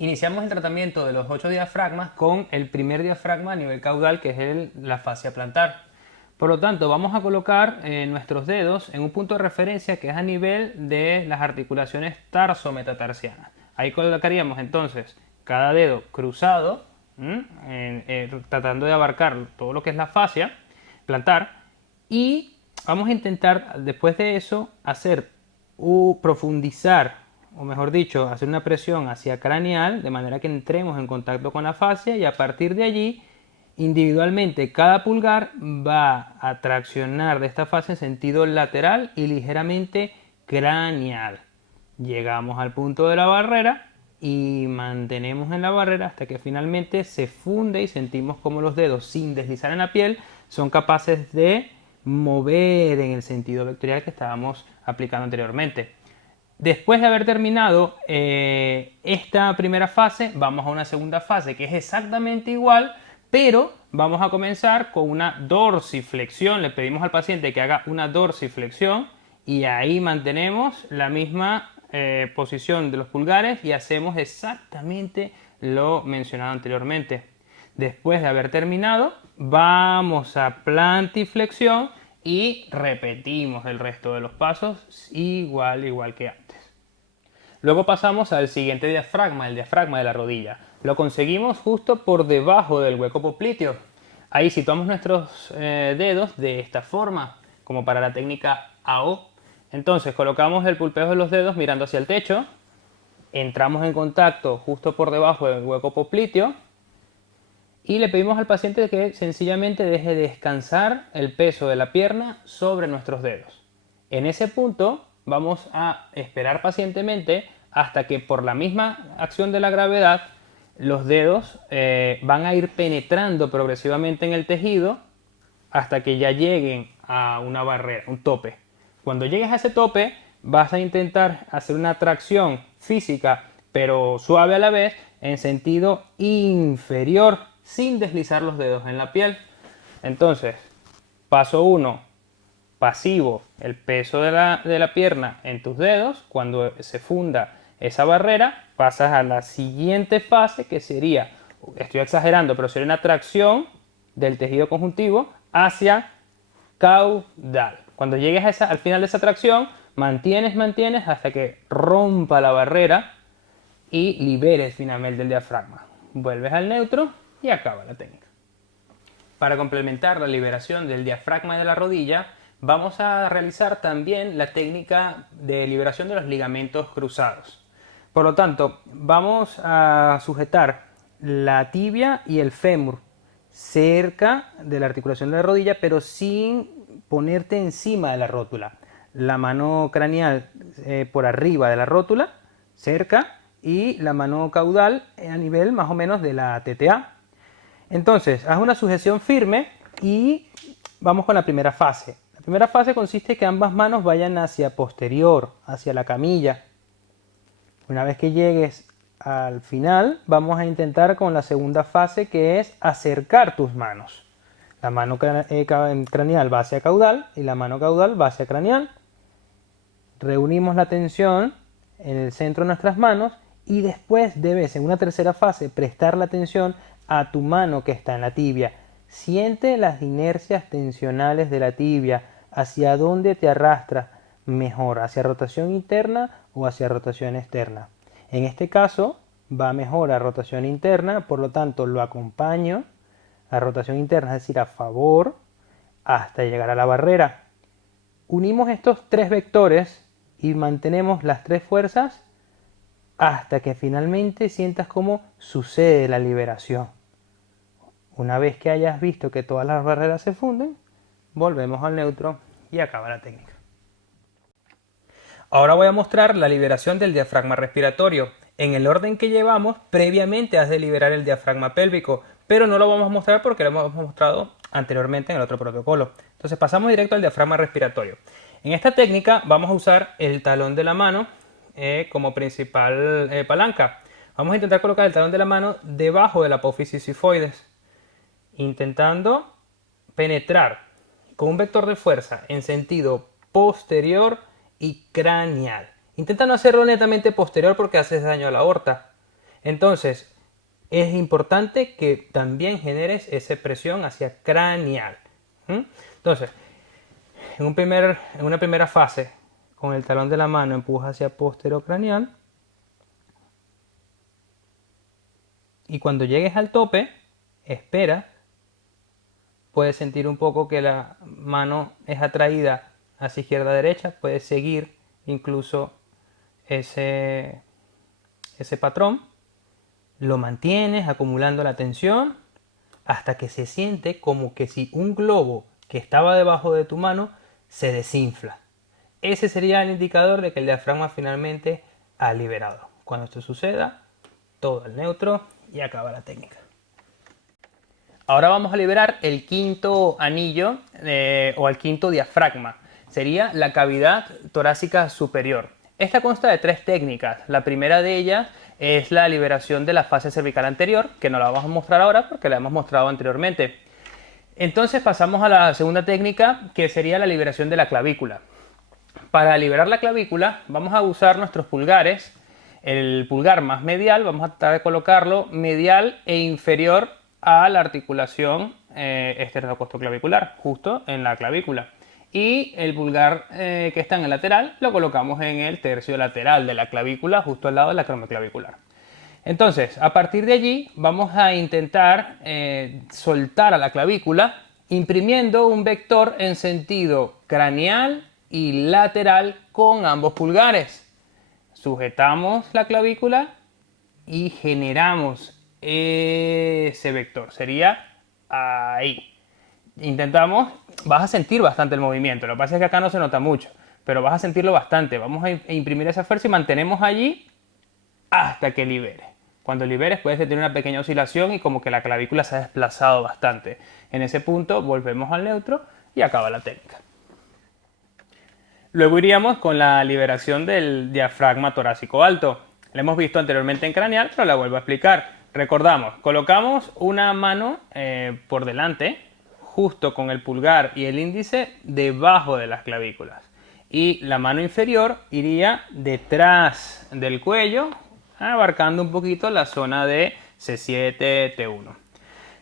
Iniciamos el tratamiento de los 8 diafragmas con el primer diafragma a nivel caudal, que es la fascia plantar. Por lo tanto, vamos a colocar nuestros dedos en un punto de referencia que es a nivel de las articulaciones tarso-metatarsianas. Ahí colocaríamos entonces cada dedo cruzado, tratando de abarcar todo lo que es la fascia plantar, y vamos a intentar después de eso profundizar, o mejor dicho, hacer una presión hacia craneal, de manera que entremos en contacto con la fascia, y a partir de allí, individualmente, cada pulgar va a traccionar de esta fascia en sentido lateral y ligeramente craneal. Llegamos al punto de la barrera y mantenemos en la barrera hasta que finalmente se funde y sentimos como los dedos, sin deslizar en la piel, son capaces de mover en el sentido vectorial que estábamos aplicando anteriormente. Después de haber terminado esta primera fase, vamos a una segunda fase que es exactamente igual, pero vamos a comenzar con una dorsiflexión. Le pedimos al paciente que haga una dorsiflexión y ahí mantenemos la misma posición de los pulgares y hacemos exactamente lo mencionado anteriormente. Después de haber terminado, vamos a plantiflexión y repetimos el resto de los pasos igual que antes. Luego pasamos al siguiente diafragma, el diafragma de la rodilla. Lo conseguimos justo por debajo del hueco popliteo. Ahí situamos nuestros dedos de esta forma, como para la técnica AO. Entonces colocamos el pulpeo de los dedos mirando hacia el techo, entramos en contacto justo por debajo del hueco popliteo y le pedimos al paciente que sencillamente deje descansar el peso de la pierna sobre nuestros dedos. En ese punto vamos a esperar pacientemente hasta que por la misma acción de la gravedad los dedos van a ir penetrando progresivamente en el tejido hasta que ya lleguen a una barrera, un tope. Cuando llegues a ese tope vas a intentar hacer una tracción física pero suave a la vez en sentido inferior sin deslizar los dedos en la piel. Entonces, paso 1, pasivo, el peso de la pierna en tus dedos. Cuando se funda esa barrera, pasas a la siguiente fase que sería, estoy exagerando, pero sería una tracción del tejido conjuntivo hacia caudal. Cuando llegues al final de esa tracción, mantienes hasta que rompa la barrera y liberes finalmente el diafragma. Vuelves al neutro y acaba la técnica. Para complementar la liberación del diafragma de la rodilla, vamos a realizar también la técnica de liberación de los ligamentos cruzados. Por lo tanto, vamos a sujetar la tibia y el fémur cerca de la articulación de la rodilla, pero sin ponerte encima de la rótula. La mano craneal por arriba de la rótula, cerca, y la mano caudal a nivel más o menos de la TTA. Entonces, haz una sujeción firme y vamos con la primera fase. La primera fase consiste en que ambas manos vayan hacia posterior, hacia la camilla. Una vez que llegues al final, vamos a intentar con la segunda fase, que es acercar tus manos. La mano craneal va hacia caudal y la mano caudal va hacia craneal. Reunimos la tensión en el centro de nuestras manos y después debes, en una tercera fase, prestar la atención a tu mano que está en la tibia. Siente las inercias tensionales de la tibia, hacia dónde te arrastra mejor, hacia rotación interna o hacia rotación externa. En este caso va mejor a rotación interna, por lo tanto lo acompaño a rotación interna, es decir, a favor, hasta llegar a la barrera. Unimos estos tres vectores y mantenemos las tres fuerzas hasta que finalmente sientas cómo sucede la liberación. Una vez que hayas visto que todas las barreras se funden, volvemos al neutro y acaba la técnica. Ahora voy a mostrar la liberación del diafragma respiratorio. En el orden que llevamos, previamente has de liberar el diafragma pélvico, pero no lo vamos a mostrar porque lo hemos mostrado anteriormente en el otro protocolo. Entonces pasamos directo al diafragma respiratorio. En esta técnica vamos a usar el talón de la mano como principal palanca. Vamos a intentar colocar el talón de la mano debajo de la apófisis sifoides, intentando penetrar con un vector de fuerza en sentido posterior y craneal. Intenta no hacerlo netamente posterior porque haces daño a la aorta. Entonces, es importante que también generes esa presión hacia craneal. Entonces, en una primera fase, con el talón de la mano empuja hacia posterocraneal. Y cuando llegues al tope, espera. Puedes sentir un poco que la mano es atraída hacia izquierda-derecha. Puedes seguir incluso ese patrón. Lo mantienes acumulando la tensión hasta que se siente como que si un globo que estaba debajo de tu mano se desinfla. Ese sería el indicador de que el diafragma finalmente ha liberado. Cuando esto suceda, todo al neutro y acaba la técnica. Ahora vamos a liberar el quinto anillo o el quinto diafragma. Sería la cavidad torácica superior. Esta consta de 3 técnicas. La primera de ellas es la liberación de la fase cervical anterior, que no la vamos a mostrar ahora porque la hemos mostrado anteriormente. Entonces pasamos a la segunda técnica, que sería la liberación de la clavícula. Para liberar la clavícula vamos a usar nuestros pulgares. El pulgar más medial vamos a tratar de colocarlo medial e inferior a la articulación esternocostoclavicular, justo en la clavícula. Y el pulgar que está en el lateral lo colocamos en el tercio lateral de la clavícula, justo al lado de la acromioclavicular. Entonces, a partir de allí vamos a intentar soltar a la clavícula imprimiendo un vector en sentido craneal y lateral con ambos pulgares. Sujetamos la clavícula y generamos ese vector. Sería ahí. Intentamos, vas a sentir bastante el movimiento. Lo que pasa es que acá no se nota mucho, pero vas a sentirlo bastante. Vamos a imprimir esa fuerza y mantenemos allí hasta que libere. Cuando liberes puedes sentir una pequeña oscilación y como que la clavícula se ha desplazado bastante. En ese punto volvemos al neutro y acaba la técnica. Luego iríamos con la liberación del diafragma torácico alto. La hemos visto anteriormente en craneal, pero la vuelvo a explicar. Recordamos, colocamos una mano por delante, justo con el pulgar y el índice debajo de las clavículas. Y la mano inferior iría detrás del cuello, abarcando un poquito la zona de C7, T1.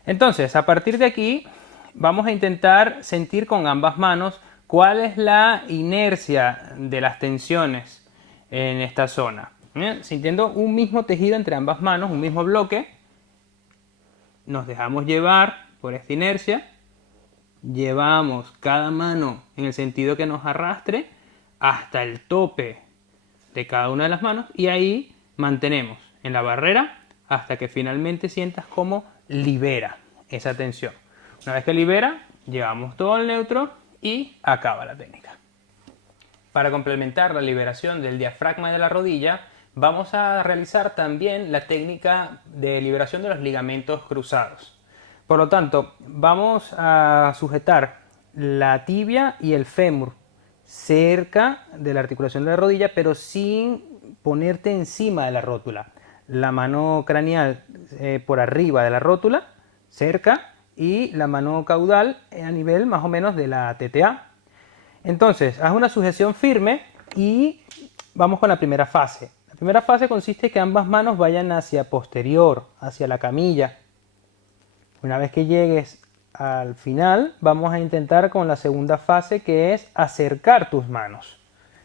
Entonces, a partir de aquí, vamos a intentar sentir con ambas manos cuál es la inercia de las tensiones en esta zona. Sintiendo un mismo tejido entre ambas manos, un mismo bloque, nos dejamos llevar por esta inercia, llevamos cada mano en el sentido que nos arrastre hasta el tope de cada una de las manos y ahí mantenemos en la barrera hasta que finalmente sientas cómo libera esa tensión. Una vez que libera, llevamos todo al neutro y acaba la técnica. Para complementar la liberación del diafragma de la rodilla, vamos a realizar también la técnica de liberación de los ligamentos cruzados. Por lo tanto, vamos a sujetar la tibia y el fémur cerca de la articulación de la rodilla, pero sin ponerte encima de la rótula. La mano craneal por arriba de la rótula, cerca, y la mano caudal a nivel más o menos de la TTA. Entonces, haz una sujeción firme y vamos con la primera fase. La primera fase consiste en que ambas manos vayan hacia posterior, hacia la camilla. Una vez que llegues al final, vamos a intentar con la segunda fase, que es acercar tus manos.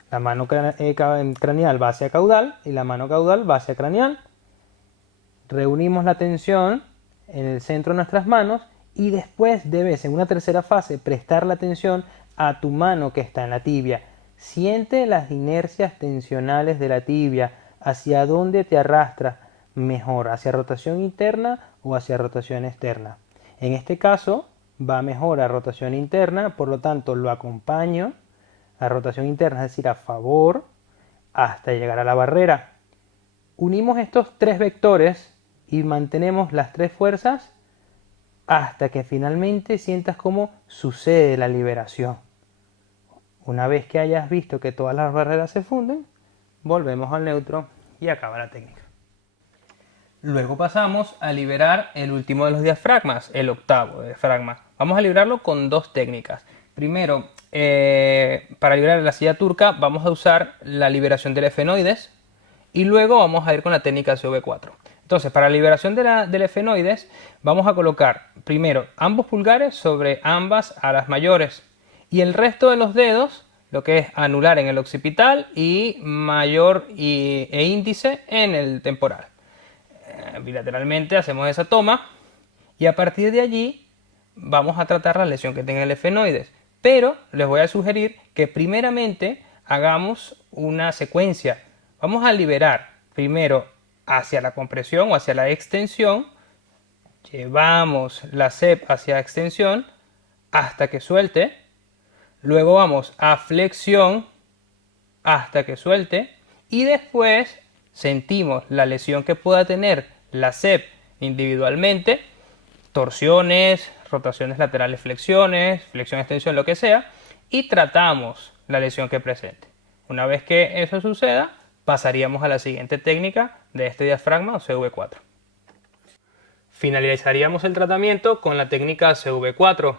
La mano craneal va hacia caudal y la mano caudal va hacia craneal. Reunimos la tensión en el centro de nuestras manos y después debes, en una tercera fase, prestar la atención a tu mano que está en la tibia. Siente las inercias tensionales de la tibia, hacia dónde te arrastra mejor, hacia rotación interna o hacia rotación externa. En este caso va mejor a rotación interna, por lo tanto lo acompaño a rotación interna, es decir, a favor, hasta llegar a la barrera. Unimos estos 3 vectores y mantenemos las 3 fuerzas hasta que finalmente sientas cómo sucede la liberación. Una vez que hayas visto que todas las barreras se funden, volvemos al neutro y acaba la técnica. Luego pasamos a liberar el último de los diafragmas, el octavo diafragma. Vamos a liberarlo con 2 técnicas. Primero, para liberar la silla turca vamos a usar la liberación del efenoides y luego vamos a ir con la técnica COV4. Entonces, para la liberación del efenoides, vamos a colocar primero ambos pulgares sobre ambas alas mayores y el resto de los dedos, lo que es anular en el occipital y mayor e índice en el temporal. Bilateralmente hacemos esa toma y a partir de allí vamos a tratar la lesión que tenga el efenoides. Pero les voy a sugerir que primeramente hagamos una secuencia. Vamos a liberar primero hacia la compresión o hacia la extensión. Llevamos la CEP hacia extensión hasta que suelte. Luego vamos a flexión hasta que suelte. Y después sentimos la lesión que pueda tener la CEP individualmente. Torsiones, rotaciones laterales, flexiones, flexión, extensión, lo que sea, y tratamos la lesión que presente. Una vez que eso suceda, pasaríamos a la siguiente técnica de este diafragma o CV4. Finalizaríamos el tratamiento con la técnica CV4.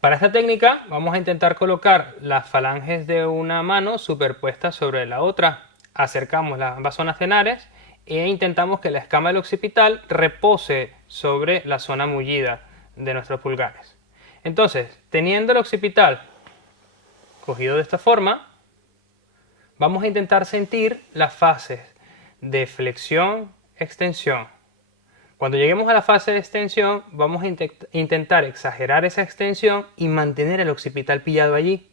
Para esta técnica vamos a intentar colocar las falanges de una mano superpuestas sobre la otra. Acercamos las ambas zonas tenares e intentamos que la escama del occipital repose sobre la zona mullida de nuestros pulgares. Entonces, teniendo el occipital cogido de esta forma, vamos a intentar sentir las fases de flexión, extensión. Cuando lleguemos a la fase de extensión, vamos a intentar exagerar esa extensión y mantener el occipital pillado allí.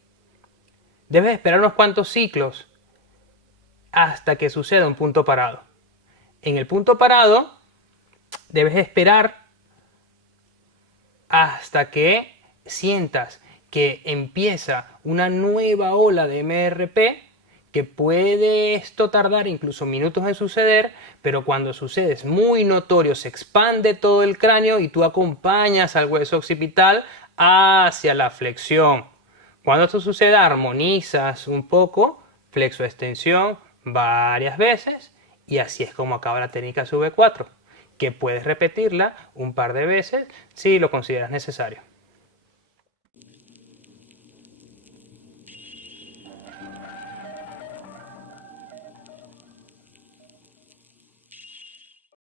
Debes esperar unos cuantos ciclos hasta que suceda un punto parado. En el punto parado, debes esperar hasta que sientas que empieza una nueva ola de MRP, que puede esto tardar incluso minutos en suceder, pero cuando sucede es muy notorio, se expande todo el cráneo y tú acompañas al hueso occipital hacia la flexión. Cuando esto suceda, armonizas un poco, flexo-extensión varias veces, y así es como acaba la técnica CV4, que puedes repetirla un par de veces si lo consideras necesario.